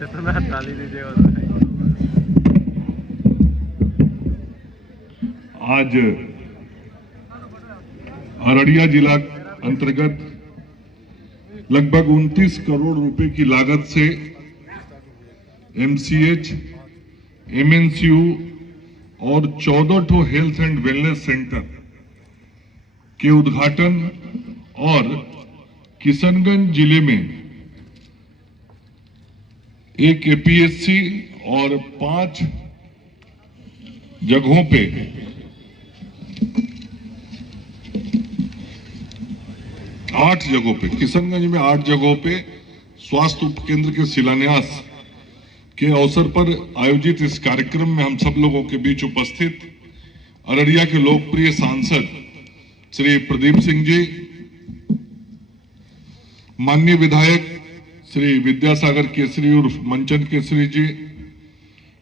क्षेत्र में ताली दीजिएगा। आज अररिया जिला अंतर्गत लगभग 29 करोड़ रुपए की लागत से एमसीएच, एमएनसीयू और 14 ठो हेल्थ एंड वेलनेस सेंटर के उद्घाटन और किशनगंज जिले में एक एपीएससी और 5 जगहों पे 8 जगहों पे, किशनगंज में 8 जगहों पे स्वास्थ्य उपकेंद्र के शिलान्यास के अवसर पर आयोजित इस कार्यक्रम में हम सब लोगों के बीच उपस्थित अररिया के लोकप्रिय सांसद श्री प्रदीप सिंह जी, माननीय विधायक श्री विद्यासागर केसरी उर्फ मंचन केसरी जी,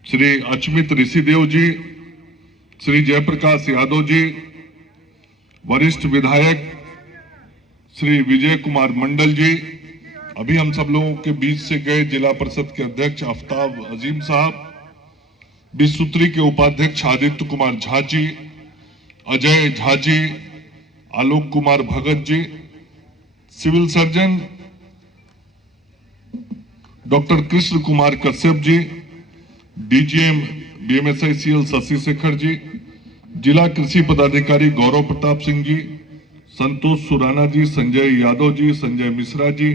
श्री अचमित ऋषिदेव जी, श्री जयप्रकाश यादव जी, वरिष्ठ विधायक श्री विजय कुमार मंडल जी, अभी हम सब लोगों के बीच से गए जिला परिषद के अध्यक्ष आफ्ताब अजीम साहब, 20 सूत्री के उपाध्यक्ष Aditya Kumar Jha ji, Ajay Jha ji, Alok Kumar Bhagat ji, civil surgeon doctor Krishna Kumar Kashyap ji, DGM BMSICL Shashi Shekhar ji, जिला कृषि पदाधिकारी गौरव प्रताप सिंह जी, संतोष सुराना जी, संजय यादव जी, संजय मिश्रा जी,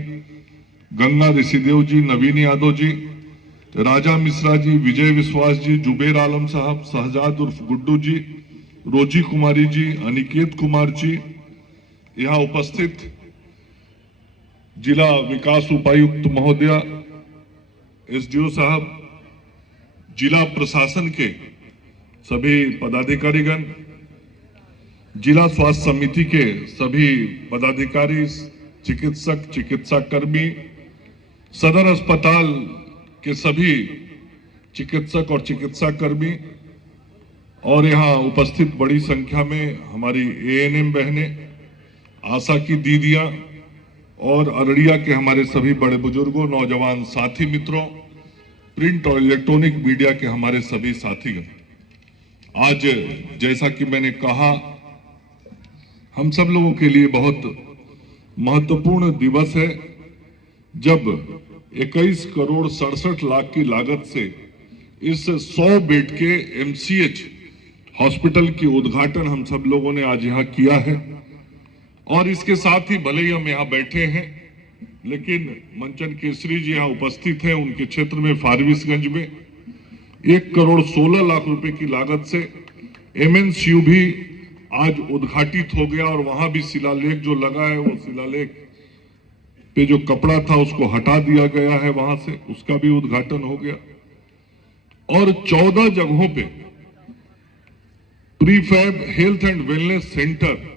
गंगा ऋषिदेव जी, नवीन यादव जी, राजा मिश्रा जी, विजय विश्वास जी, जुबेर आलम साहब, शहजाद उर्फ गुड्डू जी, रोजी कुमारी जी, अनिकेत कुमार जी, यहाँ उपस्थित जिला विकास उपायुक्त महोदया, एसडीओ साहब, जिला प्रशासन के सभी पदाधिकारीगण, जिला स्वास्थ्य समिति के सभी पदाधिकारी, चिकित्सक, चिकित्सा कर्मी, सदर अस्पताल के सभी चिकित्सक और चिकित्सा कर्मी और यहाँ उपस्थित बड़ी संख्या में हमारी एएनएम बहनें, आशा की दीदियां और अररिया के हमारे सभी बड़े बुजुर्गों, नौजवान साथी मित्रों, प्रिंट और इलेक्ट्रॉनिक मीडिया के हमारे सभी साथीगण, आज जैसा कि मैंने कहा, हम सब लोगों के लिए बहुत महत्वपूर्ण दिवस है जब 21 करोड़ 67 लाख की लागत से इस 100 बेड के एमसीएच हॉस्पिटल की उद्घाटन हम सब लोगों ने आज यहाँ किया है। और इसके साथ ही भले ही हम यहाँ बैठे हैं, लेकिन मंचन केसरी जी यहाँ उपस्थित हैं, उनके क्षेत्र में फारबिसगंज में 1 करोड़ 16 लाख रुपए की लागत से एमएनसीयू भी आज उद्घाटित हो गया और वहां भी शिलालेख जो लगा है, वो शिलालेख पे जो कपड़ा था उसको हटा दिया गया है, वहां से उसका भी उद्घाटन हो गया। और 14 जगहों पे prefab health and wellness centre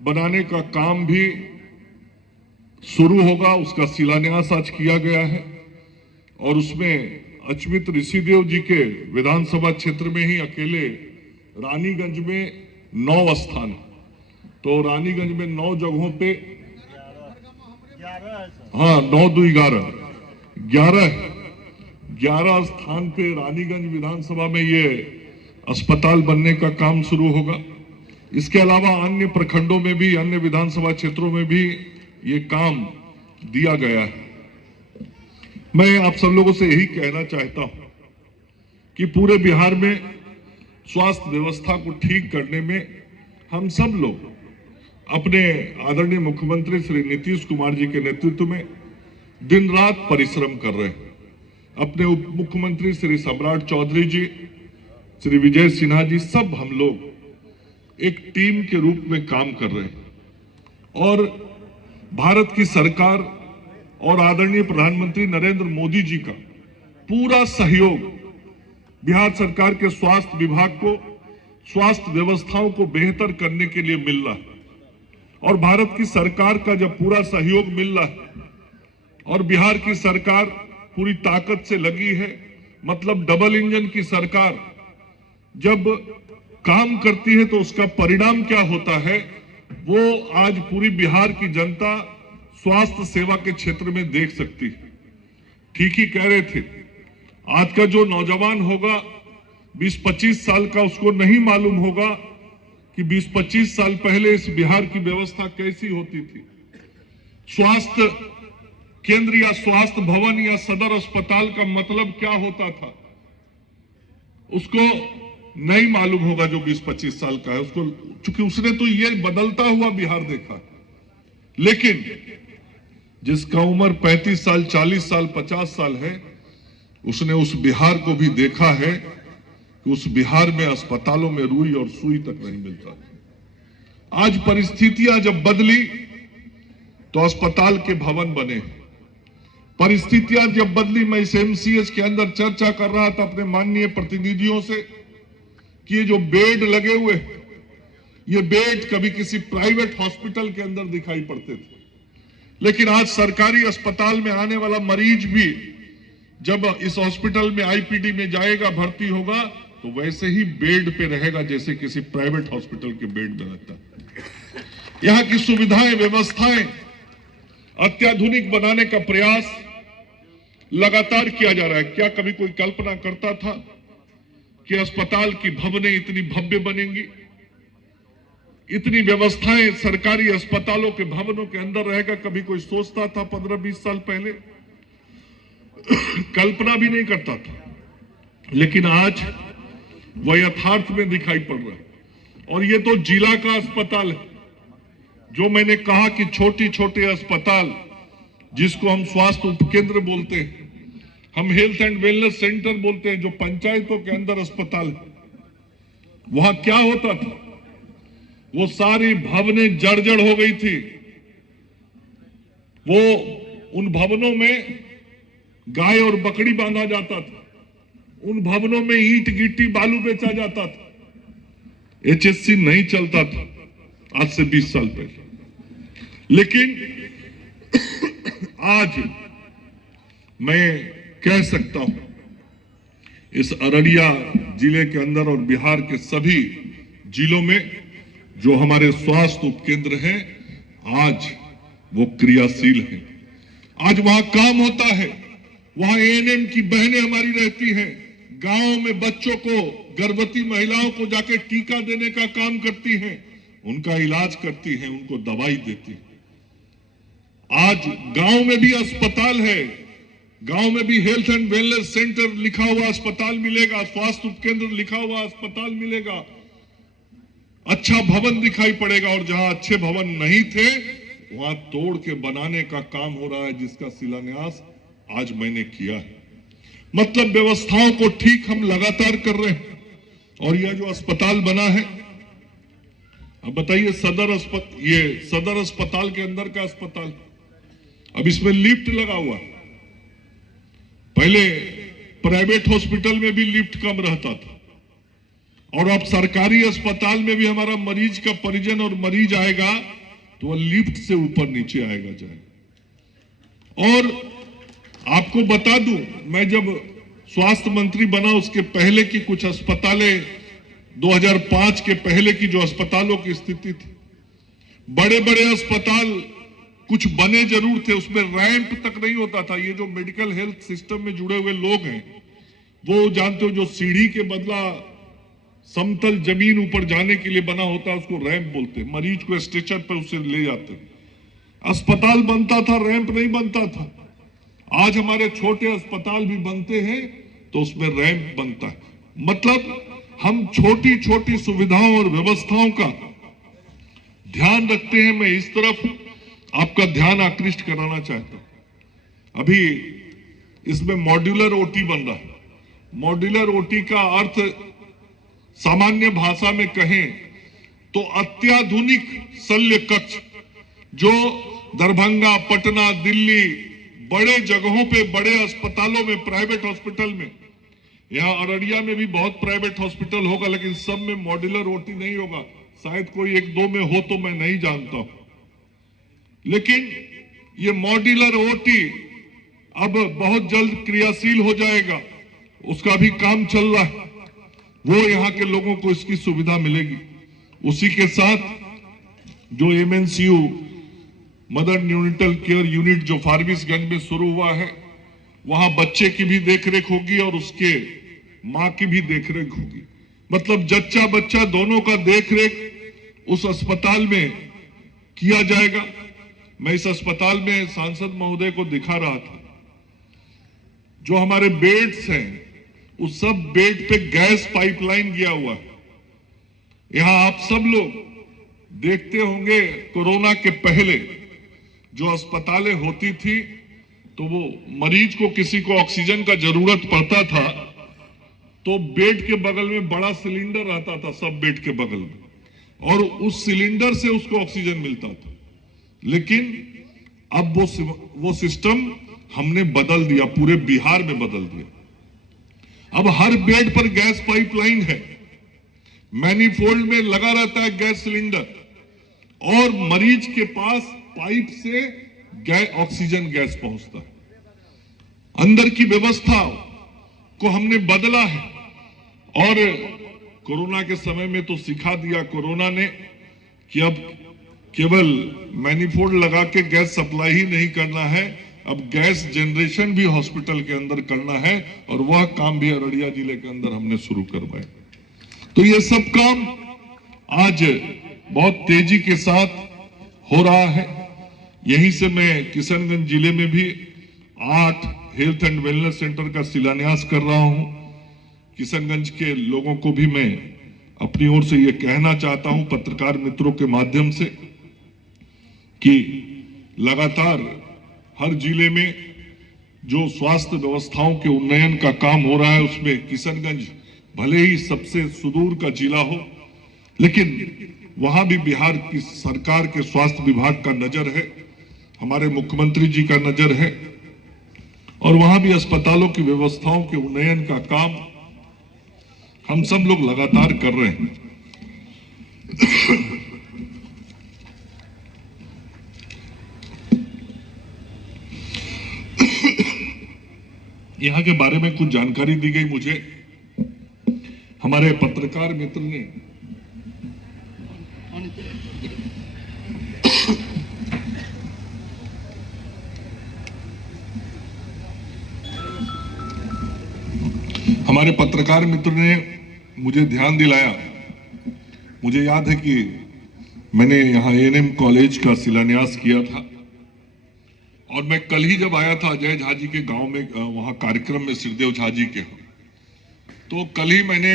बनाने का काम भी शुरू होगा, उसका शिलान्यास आज किया गया है। और उसमें अचमित ऋषिदेव जी के विधानसभा क्षेत्र में ही अकेले रानीगंज में 9 स्थान है, तो रानीगंज में 9 जगहों पे, हाँ 9 2 11 स्थान पे रानीगंज विधानसभा में ये अस्पताल बनने का काम शुरू होगा। इसके अलावा अन्य प्रखंडों में भी, अन्य विधानसभा क्षेत्रों में भी ये काम दिया गया है। मैं आप सब लोगों से यही कहना चाहता हूं कि पूरे बिहार में स्वास्थ्य व्यवस्था को ठीक करने में हम सब लोग अपने आदरणीय मुख्यमंत्री श्री नीतीश कुमार जी के नेतृत्व में दिन रात परिश्रम कर रहे हैं। अपने उप मुख्यमंत्री श्री सम्राट चौधरी जी, श्री विजय सिन्हा जी, सब हम लोग एक टीम के रूप में काम कर रहे हैं। और भारत की सरकार और आदरणीय प्रधानमंत्री नरेंद्र मोदी जी का पूरा सहयोग बिहार सरकार के स्वास्थ्य विभाग को, स्वास्थ्य व्यवस्थाओं को बेहतर करने के लिए मिल रहा है। और भारत की सरकार का जब पूरा सहयोग मिल रहा है और बिहार की सरकार पूरी ताकत से लगी है, मतलब डबल इंजन की सरकार जब काम करती है तो उसका परिणाम क्या होता है, वो आज पूरी बिहार की जनता स्वास्थ्य सेवा के क्षेत्र में देख सकती है। ठीक ही कह रहे थे। आज का जो नौजवान होगा 20-25 साल का, उसको नहीं मालूम होगा कि 20-25 साल पहले इस बिहार की व्यवस्था कैसी होती थी। स्वास्थ्य केंद्र या स्वास्थ्य भवन या सदर अस्पताल का मतलब क्या होता था, उसको नहीं मालूम होगा जो 20-25 साल का है उसको, क्योंकि उसने तो ये बदलता हुआ बिहार देखा। लेकिन जिसका उम्र 35 साल, 40 साल, 50 साल है, उसने उस बिहार को भी देखा है कि उस बिहार में अस्पतालों में रुई और सुई तक नहीं मिलता। आज परिस्थितियां जब बदली तो अस्पताल के भवन बने। परिस्थितियां जब बदली, मैं इस एमसीएच के अंदर चर्चा कर रहा था अपने माननीय प्रतिनिधियों से कि ये जो बेड लगे हुए, ये बेड कभी किसी प्राइवेट हॉस्पिटल के अंदर दिखाई पड़ते थे, लेकिन आज सरकारी अस्पताल में आने वाला मरीज भी जब इस हॉस्पिटल में आईपीडी में जाएगा, भर्ती होगा, तो वैसे ही बेड पे रहेगा जैसे किसी प्राइवेट हॉस्पिटल के बेड में रहता है। यहां की सुविधाएं, व्यवस्थाएं अत्याधुनिक बनाने का प्रयास लगातार किया जा रहा है। क्या कभी कोई कल्पना करता था कि अस्पताल की भवनें इतनी भव्य बनेंगी, इतनी व्यवस्थाएं सरकारी अस्पतालों के भवनों के अंदर रहेगा? कभी कोई सोचता था 15-20 साल पहले? कल्पना भी नहीं करता था। लेकिन आज वह यथार्थ में दिखाई पड़ रहा है। और ये तो जिला का अस्पताल है। जो मैंने कहा कि छोटे छोटे अस्पताल, जिसको हम स्वास्थ्य उपकेंद्र बोलते हैं, हम हेल्थ एंड वेलनेस सेंटर बोलते हैं, जो पंचायतों के अंदर अस्पताल है, वहां क्या होता था? वो सारी भवनें जर्जर हो गई थी। वो उन भवनों में गाय और बकरी बांधा जाता था, उन भवनों में ईंट गिट्टी बालू बेचा जाता था। एचएससी नहीं चलता था आज से 20 साल पहले। लेकिन आज मैं कह सकता हूं, इस अररिया जिले के अंदर और बिहार के सभी जिलों में जो हमारे स्वास्थ्य उपकेंद्र हैं, आज वो क्रियाशील हैं। आज वहां काम होता है। वहां एएनएम की बहनें हमारी रहती हैं, गांव में बच्चों को, गर्भवती महिलाओं को जाके टीका देने का काम करती हैं, उनका इलाज करती हैं, उनको दवाई देती हैं। आज गांव में भी अस्पताल है, गांव में भी हेल्थ एंड वेलनेस सेंटर लिखा हुआ अस्पताल मिलेगा, स्वास्थ्य उपकेंद्र लिखा हुआ अस्पताल मिलेगा, अच्छा भवन दिखाई पड़ेगा। और जहां अच्छे भवन नहीं थे, वहां तोड़ के बनाने का काम हो रहा है, जिसका शिलान्यास आज मैंने किया है। मतलब व्यवस्थाओं को ठीक हम लगातार कर रहे हैं। और यह जो अस्पताल बना है, अब बताइए, ये सदर अस्पताल के अंदर का अस्पताल, अब इसमें लिफ्ट लगा हुआ है। पहले प्राइवेट हॉस्पिटल में भी लिफ्ट कम रहता था, और अब सरकारी अस्पताल में भी हमारा मरीज का परिजन और मरीज आएगा तो वह लिफ्ट से ऊपर नीचे आएगा जाएगा। और आपको बता दूं, मैं जब स्वास्थ्य मंत्री बना उसके पहले की कुछ अस्पतालें, 2005 के पहले की जो अस्पतालों की स्थिति थी, बड़े बड़े अस्पताल कुछ बने जरूर थे, उसमें रैंप तक नहीं होता था। ये जो मेडिकल हेल्थ सिस्टम में जुड़े हुए लोग हैं, वो जानते हो, जो सीढ़ी के बदला समतल जमीन ऊपर जाने के लिए बना होता है, उसको रैंप बोलते हैं। मरीज को स्ट्रेचर पर उसे ले जाते हैं। अस्पताल बनता था, रैंप नहीं बनता था। आज हमारे छोटे अस्पताल भी बनते हैं तो उसमें रैंप बनता है। मतलब हम छोटी छोटी सुविधाओं और व्यवस्थाओं का ध्यान रखते हैं। मैं इस तरफ आपका ध्यान आकृष्ट कराना चाहता हूं। अभी इसमें मॉड्यूलर ओटी बन रहा है। मॉड्यूलर ओटी का अर्थ सामान्य भाषा में कहें तो अत्याधुनिक शल्य कक्ष, जो दरभंगा, पटना, दिल्ली, बड़े जगहों पे, बड़े अस्पतालों में, प्राइवेट हॉस्पिटल में, यहां अररिया में भी बहुत प्राइवेट हॉस्पिटल होगा, लेकिन सब में मॉड्यूलर ओटी नहीं होगा। शायद कोई 1-2 में हो तो मैं नहीं जानता हूं। लेकिन ये मॉड्यूलर ओटी अब बहुत जल्द क्रियाशील हो जाएगा, उसका भी काम चल रहा है। वो यहां के लोगों को इसकी सुविधा मिलेगी। उसी के साथ जो एमएनसीयू मदर न्यूनेटल केयर यूनिट जो फारबिसगंज में शुरू हुआ है, वहां बच्चे की भी देखरेख होगी और उसके मां की भी देखरेख होगी। मतलब जच्चा बच्चा दोनों का देखरेख उस अस्पताल में किया जाएगा। मैं इस अस्पताल में सांसद महोदय को दिखा रहा था, जो हमारे बेड्स हैं उस सब बेड पे गैस पाइपलाइन गया हुआ है। यहां आप सब लोग देखते होंगे, कोरोना के पहले जो अस्पतालें होती थी तो वो मरीज को किसी को ऑक्सीजन का जरूरत पड़ता था तो बेड के बगल में बड़ा सिलेंडर रहता था, सब बेड के बगल में, और उस सिलेंडर से उसको ऑक्सीजन मिलता था। लेकिन अब वो सिस्टम हमने बदल दिया, पूरे बिहार में बदल दिया। अब हर बेड पर गैस पाइपलाइन है, मैनीफोल्ड में लगा रहता है गैस सिलेंडर, और मरीज के पास पाइप से ऑक्सीजन गैस पहुंचता है। अंदर की व्यवस्था को हमने बदला है। और कोरोना के समय में तो सिखा दिया कोरोना ने कि अब केवल मैनीफोल्ड लगा के गैस सप्लाई ही नहीं करना है, अब गैस जनरेशन भी हॉस्पिटल के अंदर करना है, और वह काम भी अररिया जिले के अंदर हमने शुरू करवाया। तो ये सब काम आज बहुत तेजी के साथ हो रहा है। यहीं से मैं किशनगंज जिले में भी 8 हेल्थ एंड वेलनेस सेंटर का शिलान्यास कर रहा हूं। किशनगंज के लोगों को भी मैं अपनी ओर से यह कहना चाहता हूं, पत्रकार मित्रों के माध्यम से, कि लगातार हर जिले में जो स्वास्थ्य व्यवस्थाओं के उन्नयन का काम हो रहा है उसमें किशनगंज भले ही सबसे सुदूर का जिला हो, लेकिन वहां भी बिहार की सरकार के स्वास्थ्य विभाग का नजर है, हमारे मुख्यमंत्री जी का नजर है, और वहां भी अस्पतालों की व्यवस्थाओं के उन्नयन का काम हम सब लोग लगातार कर रहे हैं। यहां के बारे में कुछ जानकारी दी गई मुझे, हमारे पत्रकार मित्र ने मुझे ध्यान दिलाया। मुझे याद है कि मैंने यहाँ एएनएम कॉलेज का शिलान्यास किया था, और मैं कल ही जब आया था अजय झा जी के गांव में, वहां कार्यक्रम में सिरदेव झा जी के, तो कल ही मैंने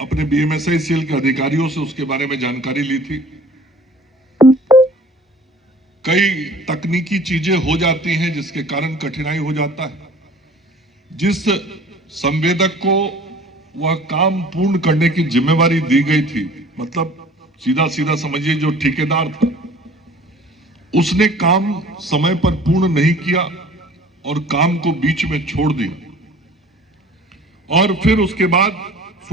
अपने बीएमएसआईसीएल के अधिकारियों से उसके बारे में जानकारी ली थी। कई तकनीकी चीजें हो जाती हैं जिसके कारण कठिनाई हो जाता है। जिस संवेदक को वह काम पूर्ण करने की जिम्मेवारी दी गई थी, मतलब सीधा सीधा समझिए जो ठेकेदार था, उसने काम समय पर पूर्ण नहीं किया और काम को बीच में छोड़ दिया, और फिर उसके बाद